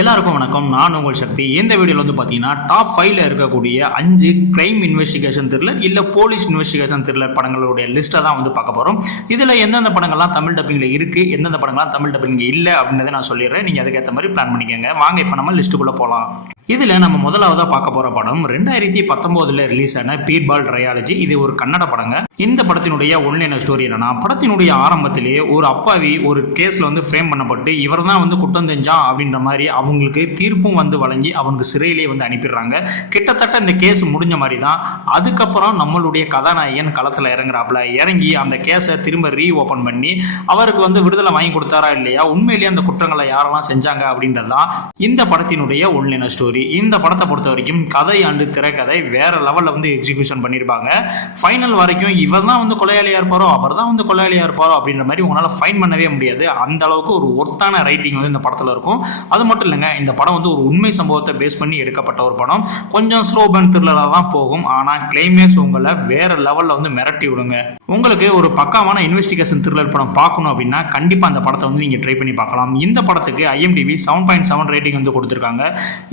எல்லாருக்கும் வணக்கம். நான் உங்கள் சக்தி. இந்த வீடியோவில் வந்து பார்த்தீங்கன்னா டாப் 5ல இருக்கக்கூடிய 5 கிரைம் இன்வெஸ்டிகேஷன் த்ரில்லர் இல்லை போலீஸ் இன்வெஸ்டிகேஷன் த்ரில்லர் படங்களுடைய லிஸ்ட்டை தான் வந்து பார்க்க போகிறோம். இதில் எந்தெந்த படங்கள்லாம் தமிழ் டப்பிங்கில் இருக்குது, எந்தெந்த படங்கள்லாம் தமிழ் டப்பிங் இல்லை அப்படின்றத நான் சொல்லிடுறேன். நீங்கள் அதுக்கேற்ற மாதிரி பிளான் பண்ணிக்கோங்க. வாங்க இப்போ நம்ம லிஸ்ட்டுக்குள்ளே போகலாம். இதில் நம்ம முதலாவதாக பார்க்க போகிற படம் 2019 ரிலீஸ் ஆன பீர்பால் ட்ரையாலஜி. இது ஒரு கன்னட படங்க. இந்த படத்தினுடைய ஒன்லைன ஸ்டோரி என்னன்னா, படத்தினுடைய ஆரம்பத்திலேயே ஒரு அப்பாவி ஒரு கேஸில் வந்து ஃப்ரேம் பண்ணப்பட்டு இவர் தான் வந்து குற்றம் செஞ்சான் அப்படின்ற மாதிரி அவங்களுக்கு தீர்ப்பும் வந்து வழங்கி அவங்களுக்கு சிறையிலே வந்து அனுப்பிடுறாங்க. கிட்டத்தட்ட இந்த கேஸ் முடிஞ்ச மாதிரி தான் அதுக்கப்புறம் நம்மளுடைய கதாநாயகன் களத்தில் இறங்குறாப்புல. இறங்கி அந்த கேஸை திரும்ப ரீ ஓப்பன் பண்ணி அவருக்கு வந்து விடுதலை வாங்கி கொடுத்தாரா இல்லையா, உண்மையிலேயே அந்த குற்றங்களை யாரெல்லாம் செஞ்சாங்க அப்படின்றது தான் இந்த படத்தினுடைய ஒன்லைன ஸ்டோரி. இந்த படத்தை பொறுத்த வரைக்கும் கதை அண்டு திரைக்கதை வேற லெவல்ல வந்து எக்ஸிகியூஷன் பண்ணிருப்பாங்க. ஃபைனல் வரைக்கும் இவர் தான் வந்து கொலையாளியா இருப்பாரோ அவர் தான் வந்து கொலையாளியா இருப்பாரோ அப்படின்ற மாதிரி உங்களால ஃபைன் பண்ணவே முடியாது. அந்த அளவுக்கு ஒரு ஒர்த்தான ரைட்டிங் வந்து இந்த படத்துல இருக்கும். அது மட்டும் இல்லைங்க, இந்த படம் வந்து ஒரு உண்மை சம்பவத்தை பேஸ் பண்ணி எடுக்கப்பட்ட ஒரு படம். கொஞ்சம் ஸ்லோ பர்ன் த்ரில்லரா தான் போகும். ஆனா கிளைமேக்ஸ் உங்களை வேற லெவல்ல வந்து மிரட்டி விடுங்க. உங்களுக்கு ஒரு பக்காவான இன்வெஸ்டிகேஷன் த்ரில்லர் படம் பார்க்கணும் அப்படின்னா கண்டிப்பா அந்த படத்தை வந்து நீங்க ட்ரை பண்ணி பார்க்கலாம். இந்த படத்துக்கு IMDb 7.7 ரேட்டிங் வந்து கொடுத்திருக்காங்க.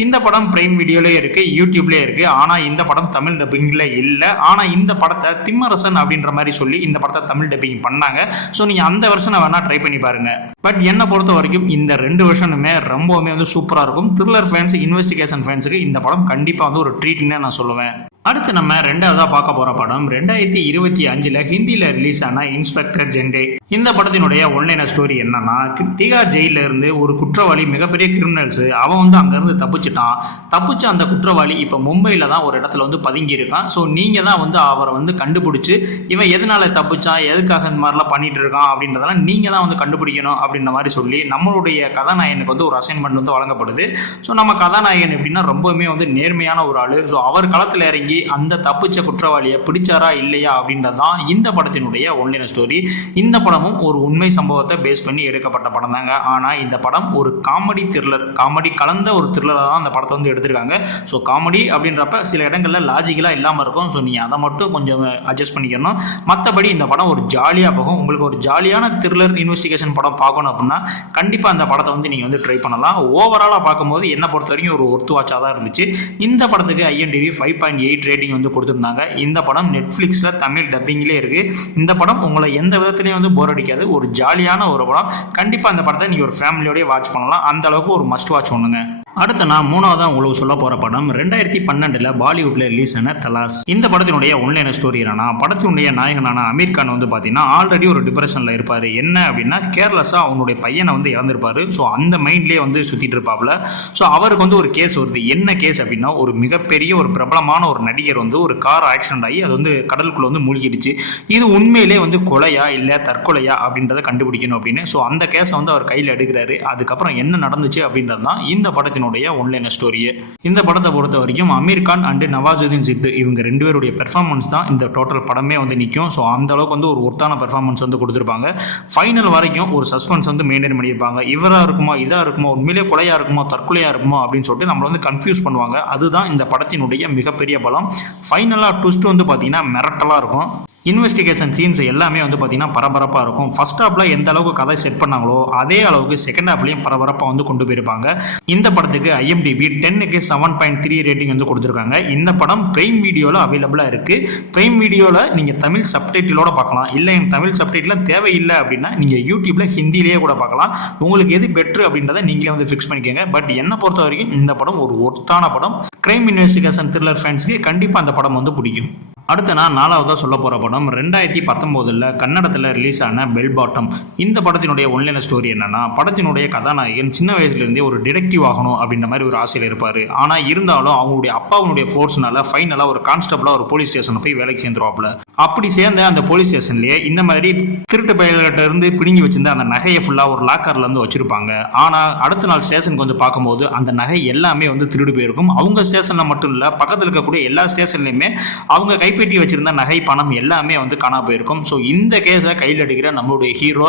இந்த படம் பிரைம் வீடியோலயே இருக்கு, யூடியூப்லயே இருக்கு. ஆனா இந்த படம் தமிழ் டப்பிங்ல இல்ல. ஆனா இந்த படத்தை திம்மரசன் அப்படின்ற மாதிரி சொல்லி இந்த படத்தை தமிழ் டப்பிங் பண்ணாங்க. ஸோ நீங்க அந்த வெர்ஷனை வேணா ட்ரை பண்ணி பாருங்க. பட் என்னை பொறுத்த வரைக்கும் இந்த 2 வெர்ஷனுமே ரொம்பவுமே வந்து சூப்பரா இருக்கும். த்ரில்லர் ஃபேன்ஸ், இன்வெஸ்டிகேஷன் ஃபேன்ஸுக்கு இந்த படம் கண்டிப்பா வந்து ஒரு ட்ரீட்னு நான் சொல்லுவேன். அடுத்து நம்ம ரெண்டாவதா பார்க்க போற படம் 2025 ஹிந்தியில ரிலீஸ் ஆன இன்ஸ்பெக்டர் ஜெண்டே. இந்த படத்தினுடைய ஒன்லைன ஸ்டோரி என்னன்னா, திகார் ஜெயில இருந்து ஒரு குற்றவாளி, மிகப்பெரிய கிரிமினல்ஸ், அவன் வந்து அங்க இருந்து தப்பிச்சுட்டான். தப்பிச்ச அந்த குற்றவாளி இப்ப மும்பையில தான் ஒரு இடத்துல வந்து பதுங்கி இருக்கான். ஸோ நீங்க தான் வந்து அவரை வந்து கண்டுபிடிச்சு இவன் எதனால தப்பிச்சான், எதுக்காக இந்த மாதிரிலாம் பண்ணிட்டு இருக்கான் அப்படின்றதெல்லாம் நீங்க தான் வந்து கண்டுபிடிக்கணும் அப்படின்ற மாதிரி சொல்லி நம்மளுடைய கதாநாயகனுக்கு வந்து ஒரு அசைன்மெண்ட் வந்து வழங்கப்படுது. ஸோ நம்ம கதாநாயகன் எப்படின்னா ரொம்பவுமே வந்து நேர்மையான ஒரு ஆளு. ஸோ அவர் களத்தில் இறங்கி அந்த தப்பிச்ச குற்றவாளியை பிடிச்சாரா இல்லையா அப்படின்றதான் இந்த படத்தினுடைய ஒன்லைன ஸ்டோரி. இந்த படமும் ஒரு உண்மை சம்பவத்தை பேஸ் பண்ணி எடுக்கப்பட்ட படம் தாங்க. ஆனா இந்த படம் ஒரு காமெடி த்ரில்லர், காமெடி கலந்த ஒரு த்ரில்லராக தான் அந்த படத்தை வந்து எடுத்திருக்காங்க. ஸோ காமெடி அப்படின்றப்ப சில இடங்கள்ல லாஜிக்கலா இல்லாம இருக்கும். ஸோ நீங்க அதை மட்டும் கொஞ்சம் அட்ஜஸ்ட் பண்ணிக்கணும். மற்றபடி இந்த படம் ஒரு ஜாலியா போகும். உங்களுக்கு ஒரு ஜாலியான த்ரில்லர் இன்வெஸ்டிகேஷன் படம் பார்க்கணும் அப்படின்னா கண்டிப்பா அந்த படத்தை வந்து நீங்க வந்து ட்ரை பண்ணலாம். ஓவராலா பார்க்கும்போது என்ன பொறுத்த வரைக்கும் ஒரு ஒர்த்து வாட்சா தான் இருந்துச்சு. இந்த படத்துக்கு IMDb 5.8 ரேட்டிங் வந்து கொடுத்திருந்தாங்க. இந்த படம் நெட்ஃபிளிக்ஸ்ல தமிழ் டப்பிங்லேயே இருக்கு. இந்த படம் உங்களை எந்த விதத்திலையும் வந்து போர் அடிக்காது. ஒரு ஜாலியான ஒரு படம். கண்டிப்பா அந்த படத்தை நீங்க ஒரு ஃபேமிலியோடய வாட்ச் பண்ணலாம். அந்த அளவுக்கு ஒரு மஸ்ட் வாட்ச் ஒண்ணுங்க. அடுத்து நான் மூணாவதா உங்களுக்கு சொல்ல போற படம் 2012 பாலிவுட்ல ரிலீஸ் ஆன தலாஸ். இந்த படத்தினுடைய ஒன்லைன ஸ்டோரி என்னன்னா, படத்தினுடைய நாயகனான அமீர் கான் வந்து பாத்தீங்கன்னா ஆல்ரெடி ஒரு டிப்ரெஷன்ல இருப்பாரு. என்ன அப்படின்னா, கேர்லெஸ்ஸா அவனுடைய பையனை வந்து இறந்திருப்பாரு. ஸோ அந்த மைண்ட்லயே வந்து சுத்திட்டு இருப்பாப்ல. ஸோ அவருக்கு வந்து ஒரு கேஸ் வருது. என்ன கேஸ் அப்படின்னா, ஒரு மிகப்பெரிய ஒரு பிரபலமான ஒரு நடிகர் வந்து ஒரு கார் ஆக்சிடென்ட் ஆகி அது வந்து கடலுக்குள்ள வந்து மூழ்கிடுச்சு. இது உண்மையிலே வந்து கொலையா இல்ல தற்கொலையா அப்படின்றத கண்டுபிடிக்கணும் அப்படின்னு. ஸோ அந்த கேஸை வந்து அவர் கையில் எடுக்கிறாரு. அதுக்கப்புறம் என்ன நடந்துச்சு அப்படின்றது தான் இந்த படத்தினுடைய ஒன்லைன ஸ்டோரியே. இந்த படத்தை பொறுத்த வரைக்கும் அமீர் கான் அண்ட் நவாசுதீன் சித்து இவங்க 2 பேருடைய பெர்ஃபார்மன்ஸ் தான் இந்த டோட்டல் படமே வந்து நிற்கும். ஸோ அந்த அளவுக்கு வந்து ஒரு ஒர்த்தான பெர்ஃபார்மன்ஸ் வந்து கொடுத்துருப்பாங்க. ஃபைனல் வரைக்கும் ஒரு சஸ்பென்ஸ் வந்து மெயின்டைன் பண்ணியிருப்பாங்க. இவரா இருக்குமோ, இதா இருக்குமோ, உண்மையிலே கொலையா இருக்குமோ, தற்கொலையா இருக்குமோ அப்படின்னு சொல்லிட்டு நம்மள வந்து கன்ஃபியூஸ் பண்ணுவாங்க. அதுதான் இந்த படத்தினுடைய மிகப்பெரிய பலம். ஃபைனலாக ட்விஸ்ட் வந்து பார்த்தீங்கன்னா மிரட்டலா இருக்கும். இன்வெஸ்டிகேஷன் சீன்ஸ் எல்லாமே வந்து பார்த்தீங்கன்னா பரபரப்பாக இருக்கும். ஃபர்ஸ்ட் ஹாஃப்ல எந்த அளவுக்கு கதை செட் பண்ணாங்களோ அதே அளவுக்கு செகண்ட் ஹாஃப்லையும் பரபரப்பாக வந்து கொண்டு போயிருப்பாங்க. இந்த படத்துக்கு IMDb 10க்கு 7.3 ரேட்டிங் வந்து கொடுத்துருக்காங்க. இந்த படம் பிரைம் வீடியோவில் அவைலபிளாக இருக்கு. பிரைம் வீடியோவில் நீங்கள் தமிழ் சப்டைட்டிலோட பார்க்கலாம். இல்லை எனக்கு தமிழ் சப்டைட்டில் தேவையில்லை அப்படின்னா நீங்கள் யூடியூப்ல ஹிந்திலேயே கூட பார்க்கலாம். உங்களுக்கு எது பெட்ரு அப்படின்றத நீங்களே வந்து ஃபிக்ஸ் பண்ணிக்கோங்க. பட் என்னை பொறுத்த வரைக்கும் இந்த படம் ஒரு ஒர்த்தான படம். கிரைம் இன்வெஸ்டிகேஷன் த்ரில்லர் ஃபேன்ஸ்க்கு கண்டிப்பாக அந்த படம் வந்து பிடிக்கும். அடுத்து நான் நாலாவதாக சொல்ல போகிற படம் 2019 கன்னடத்தில் ரிலீஸ் ஆன பெல் பாட்டம். இந்த படத்தினுடைய ஒன்லைன ஸ்டோரி என்னன்னா, படத்தினுடைய கதாநாயகன் சின்ன வயசுலேருந்தே ஒரு டிடெக்டிவ் ஆகணும் அப்படின்ற மாதிரி ஒரு ஆசையில் இருப்பார். ஆனால் இருந்தாலும் அவங்களுடைய அப்பாவுடைய ஃபோர்ஸ்னால ஃபைனலாக ஒரு கான்ஸ்டபிளாக ஒரு போலீஸ் ஸ்டேஷனில் போய் வேலைக்கு சேர்ந்துருவாப்புல. அப்படி சேர்ந்த அந்த போலீஸ் ஸ்டேஷன்லேயே இந்த மாதிரி திருட்டு பயல்கிட்ட இருந்து பிடுங்கி வச்சிருந்த அந்த நகையை ஃபுல்லாக ஒரு லாக்கர்ல இருந்து வச்சிருப்பாங்க. ஆனால் அடுத்த நாள் ஸ்டேஷனுக்கு வந்து பார்க்கும்போது அந்த நகை எல்லாமே வந்து திருடு போயிருக்கும். அவங்க ஸ்டேஷனில் மட்டும் இல்லை, பக்கத்தில் இருக்கக்கூடிய எல்லா ஸ்டேஷன்லையுமே அவங்க கைப்பற்றி வச்சிருந்த நகை, பணம் எல்லாமே வந்து காணாம போயிருக்கும். ஸோ இந்த கேஸை கையில் எடுக்கிற நம்மளுடைய ஹீரோ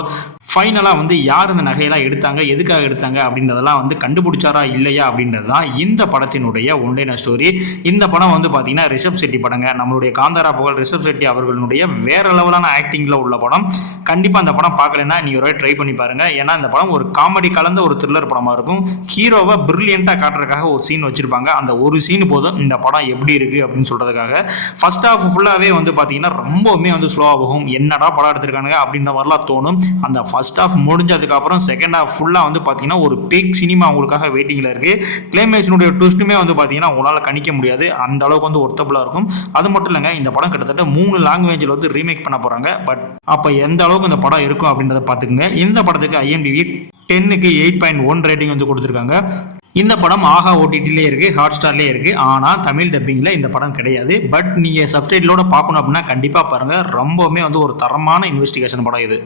ஃபைனலாக வந்து யார் இந்த நகையெல்லாம் எடுத்தாங்க, எதுக்காக எடுத்தாங்க அப்படின்றதெல்லாம் வந்து கண்டுபிடிச்சாரா இல்லையா அப்படின்றது தான் இந்த படத்தினுடைய ஒன்லைன ஸ்டோரி. இந்த படம் வந்து பார்த்தீங்கன்னா ரிஷப் செட்டி படங்க. நம்மளுடைய காந்தாரா புகழ் ரிஷப் செட்டி அவர்களுடைய வேற லெவலான ஆக்டிங்ல உள்ள படம். கண்டிப்பா அந்த படம் பார்க்கலன்னா நீ ஒரு ட்ரை பண்ணி பாருங்க. ஏன்னா இந்த படம் ஒரு காமெடி கலந்த ஒரு த்ரில்லர் படமா இருக்கும். ஹீரோவை பிரில்லியண்டா காட்டுறதுக்காக ஒரு சீன் வச்சிருப்பாங்க. அந்த ஒரு சீன் போதும் இந்த படம் எப்படி இருக்கு அப்படின்னு சொல்றதுக்காக. ஃபர்ஸ்ட் ஹாஃப் ஃபுல்லாவே வந்து பாத்தீங்கன்னா ரொம்பவுமே வந்து ஸ்லோவா போகும். என்னடா படம் எடுத்திருக்கானுங்க அப்படின்ற மாதிரிலாம் தோணும். அந்த ஃபர்ஸ்ட் ஹாஃப் முடிஞ்சதுக்கு அப்புறம் செகண்ட் ஹாஃப் ஃபுல்லா வந்து பாத்தீங்கன்னா ஒரு பீக் சினிமா உங்களுக்காக வெயிட்டிங்ல இருக்கு. கிளைமேக்ஸினுடைய ட்விஸ்ட்டுமே வந்து பாத்தீங்கன்னா உங்களால கணிக்க முடியாது. அந்த அளவுக்கு வந்து ஒர்த்தபிளா இருக்கும். அது மட்டும் இல்லைங்க, இந்த படம் கிட்டத்தட்ட 3 லாங்குவேஜில் வந்து ரீமேக் பண்ண போறாங்க. பட் அப்ப எந்த அளவுக்கு இந்த படம் இருக்கும் அப்படின்றத பாத்துக்கோங்க. இந்த படத்துக்கு IMDb 10க்கு 8.1 ரேட்டிங் வந்து கொடுத்துருக்காங்க. இந்த படம் ஆஹா OTTலயே இருக்கு, ஹாட் ஸ்டார்லயே இருக்கு. ஆனா தமிழ் டப்பிங்ல இந்த படம் கிடையாது. பட் நீங்க சப்டைட்டிலோட பார்க்கணும் அப்படின்னா கண்டிப்பா பாருங்க. ரொம்பவுமே வந்து ஒரு தரமான இன்வெஸ்டிகேஷன் படம் இது.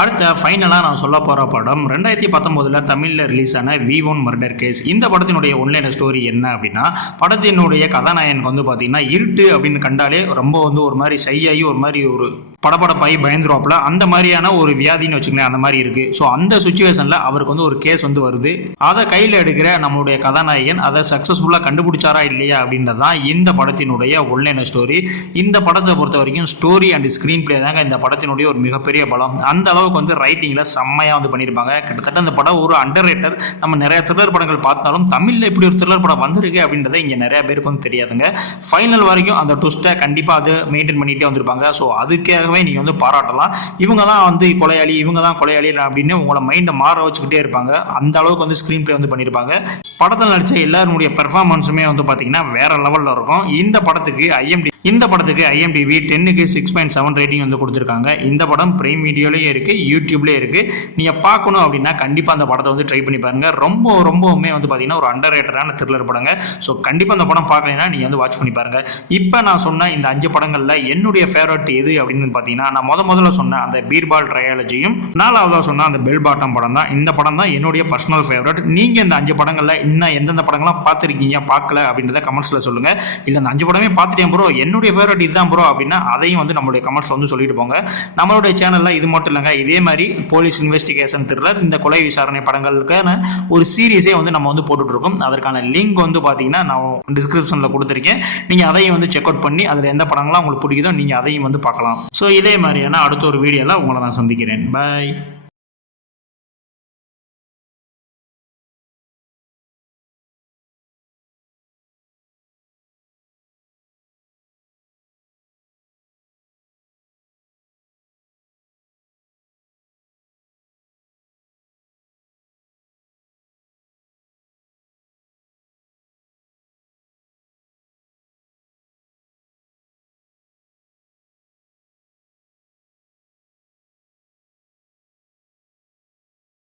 அடுத்த ஃபைனலாக நான் சொல்ல போகிற படம் 2019 தமிழில் ரிலீஸ் ஆன V1 மர்டர் கேஸ். இந்த படத்தினுடைய ஒன்லைன் ஸ்டோரி என்ன அப்படின்னா, படத்தினுடைய கதாநாயகனுக்கு வந்து பார்த்தீங்கன்னா இருட்டு அப்படின்னு கண்டாலே ரொம்ப வந்து ஒரு மாதிரி ஷையாகி ஒரு மாதிரி ஒரு படபடப்பாகி பயந்துருவாப்புல. அந்த மாதிரியான ஒரு வியாதின்னு வச்சுக்கலேன், அந்த மாதிரி இருக்கு. ஸோ அந்த சுச்சுவேஷனில் அவருக்கு வந்து ஒரு கேஸ் வந்து வருது. அதை கையில் எடுக்கிற நம்மளுடைய கதாநாயகன் அதை சக்ஸஸ்ஃபுல்லாக கண்டுபிடிச்சாரா இல்லையா அப்படின்றது தான் இந்த படத்தினுடைய ஒன்லைன் ஸ்டோரி. இந்த படத்தை பொறுத்த வரைக்கும் ஸ்டோரி அண்ட் ஸ்க்ரீன் பிளே தாங்க இந்த படத்தினுடைய ஒரு மிகப்பெரிய பலம். அந்த அளவுக்கு வந்து ரைட்டிங்ல செம்மையா வந்து பண்ணியிருப்பாங்க. கிட்டத்தட்ட அந்த படம் ஒரு அண்டர் ரேட்டர். நம்ம நிறைய த்ரில்லர் படங்கள் பார்த்தாலும் தமிழ்ல இப்படி ஒரு த்ரில்லர் படம் வந்திருக்கு அப்படின்றத இங்க நிறைய பேருக்கு வந்து தெரியாதுங்க. ஃபைனல் வரைக்கும் அந்த ட்விஸ்ட்டை கண்டிப்பா அது மெயின்டைன் பண்ணிட்டே வந்திருப்பாங்க. ஸோ அதுக்காகவே நீங்க வந்து பாராட்டலாம். இவங்க தான் வந்து கொலையாளி, இவங்க தான் கொலையாளி அப்படின்னு உங்களை மைண்டை மாற வச்சுக்கிட்டே இருப்பாங்க. அந்த அளவுக்கு வந்து ஸ்கிரீன் பிளே வந்து பண்ணியிருப்பாங்க. படத்தில் நடிச்ச எல்லாருடைய பெர்ஃபார்மன்ஸுமே வந்து பாத்தீங்கன்னா வேற லெவல்ல இருக்கும். இந்த படத்துக்கு IMDb 10க்கு 6.7 ரேட்டிங் வந்து கொடுத்துருக்காங்க. இந்த படம் பிரைம் வீடியோலயும் இருக்கு, யூடியூப்லயே இருக்கு. நீங்க பார்க்கணும் அப்படின்னா கண்டிப்பா அந்த படத்தை வந்து ட்ரை பண்ணி பாருங்க. ரொம்பவுமே வந்து பாத்தீங்கன்னா ஒரு அண்டர் ரேட்டடான த்ரில்லர் படங்க. ஸோ கண்டிப்பா அந்த படம் பார்க்கலைன்னா நீங்க வந்து வாட்ச் பண்ணி பாருங்க. இப்போ நான் சொன்ன இந்த 5 படங்கள்ல என்னுடைய ஃபேவரட் எது அப்படின்னு பாத்தீங்கன்னா, நான் முதல்ல சொன்ன அந்த பீர்பால் ட்ரையாலஜியும் 4வதா சொன்ன அந்த பெல் பாட்டம் படம் தான். இந்த படம் தான் என்னுடைய பர்சனல் ஃபேவரட். நீங்க இந்த 5 படங்கள்ல இன்னும் எந்தெந்த படங்கள்லாம் பார்த்துருக்கீங்க, பார்க்கல அப்படின்றத கமெண்ட்ஸ்ல சொல்லுங்க. இல்ல இந்த 5 படமே பார்த்துட்டேன் ப்ரோ, என்னுடைய ஃபேவரட் இதுதான் ப்ரோ அப்படின்னா அதையும் வந்து நம்மளுடைய கமெண்ட்ஸ்ல வந்து சொல்லிட்டு போங்க. நம்மளுடைய சேனல்ல இது மட்டும் இல்லைங்க, இதே மாதிரி போலீஸ் இன்வெஸ்டிகேஷன் த்ரில்லர், இந்த கொலை விசாரணை படங்களுக்கான ஒரு சீரீஸே வந்து நம்ம வந்து போட்டுட்டு இருக்கோம். அதற்கான லிங்க் வந்து பாத்தீங்கன்னா நான் டிஸ்கிரிப்ஷன்ல கொடுத்துருக்கேன். நீங்க அதையும் வந்து செக் அவுட் பண்ணி அதுல எந்த படங்கள்லாம் உங்களுக்கு பிடிக்குதோ நீங்க அதையும் வந்து பார்க்கலாம். ஸோ இதே மாதிரியான அடுத்த ஒரு வீடியோல உங்களை நான் சந்திக்கிறேன். பாய்.